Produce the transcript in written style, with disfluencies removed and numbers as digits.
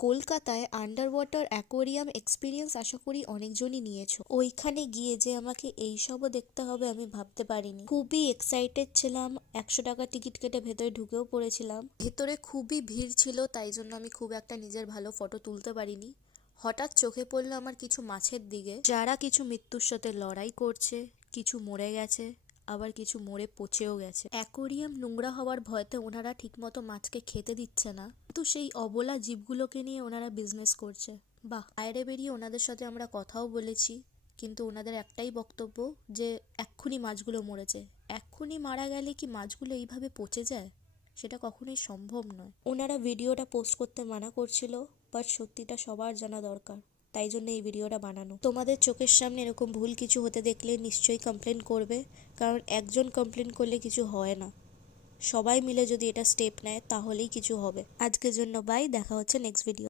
কলকাতায় under water aquarium experience আশা করি অনেকজনই নিয়েছো। ওইখানে গিয়ে যে আমাকে এইসবও দেখতে হবে আমি ভাবতে পারিনি। খুবই এক্সাইটেড ছিলাম, 100 টাকা টিকিট কেটে ভেতরে ঢুকেও পড়েছিলাম। ভেতরে খুবই ভিড় ছিল, তাই জন্য আমি খুব একটা নিজের ভালো ফটো তুলতে পারিনি। হঠাৎ চোখে পড়লো আমার কিছু মাছের দিকে, যারা কিছু মৃত্যুর সাথে লড়াই করছে, কিছু মরে গেছে, আবার কিছু মরে পচেও গেছে। অ্যাকোয়ারিয়াম নোংরা হওয়ার ভয়তে ওনারা ঠিকমতো মাছকে খেতে দিচ্ছে না, কিন্তু সেই অবলা জীবগুলোকে নিয়ে ওনারা বিজনেস করছে। বাহ! বাইরে বেরিয়ে ওনাদের সাথে আমরা কথাও বলেছি, কিন্তু ওনাদের একটাই বক্তব্য যে এক্ষুনি মাছগুলো মরেছে। এক্ষুনি মারা গেলে কি মাছগুলো এইভাবে পচে যায়? সেটা কখনোই সম্ভব নয়। ওনারা ভিডিওটা পোস্ট করতে মানা করছিল, বাট সত্যিটা সবার জানা দরকার, তাই জন্য এই ভিডিওটা বানানো। তোমাদের চোখের সামনে এরকম ভুল কিছু হতে দেখলে নিশ্চয়ই কমপ্লেন করবে, কারণ একজন কমপ্লেন করলে কিছু হয় না। সবাই মিলে যদি এটা স্টেপ নেয় তাহলেই কিছু হবে। আজকের জন্য বাই, দেখা হচ্ছে নেক্সট ভিডিও।